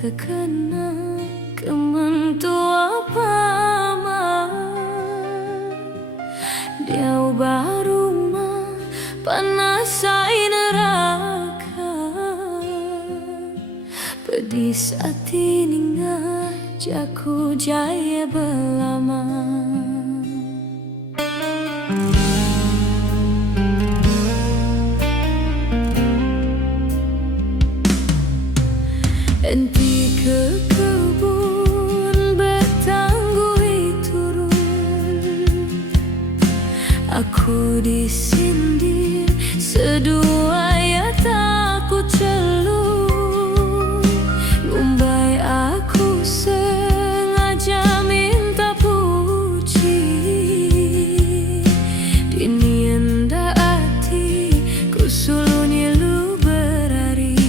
terkena kementua pama dia baru mah panasai neraka pedis hati ninga jaku jaya belama enti ke kebun bertanggui turun aku disindir sedua ya takut celuh ngumbai aku sengaja minta puji dinian da hati ku suluni lu berari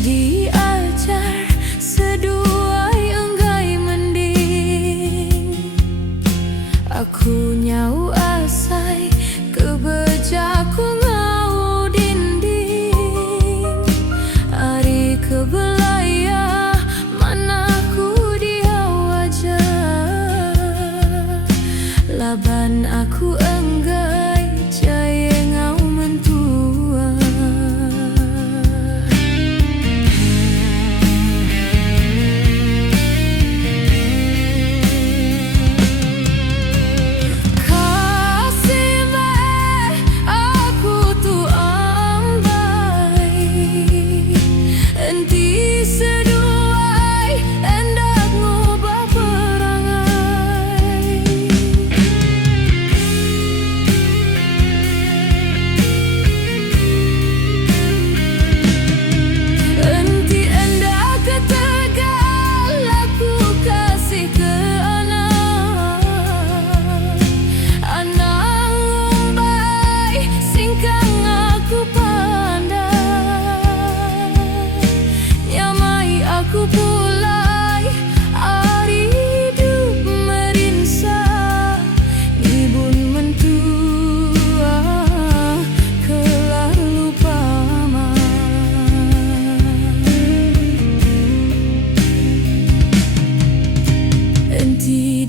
diajar seduai enggai mending aku nyau asai kebejaku ngau dinding hari kebelaya mana ku dia wajah laban aku enggai jaya ngau mentua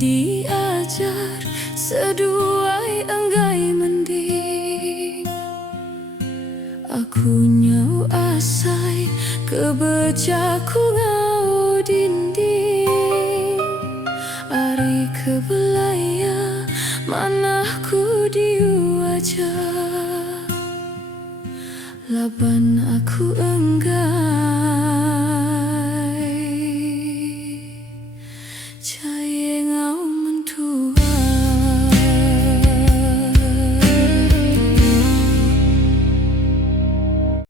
diajar seduai enggai mending aku nyau asai kebejaku ngau dinding hari kebelaya mana ku diu aja laban aku enggai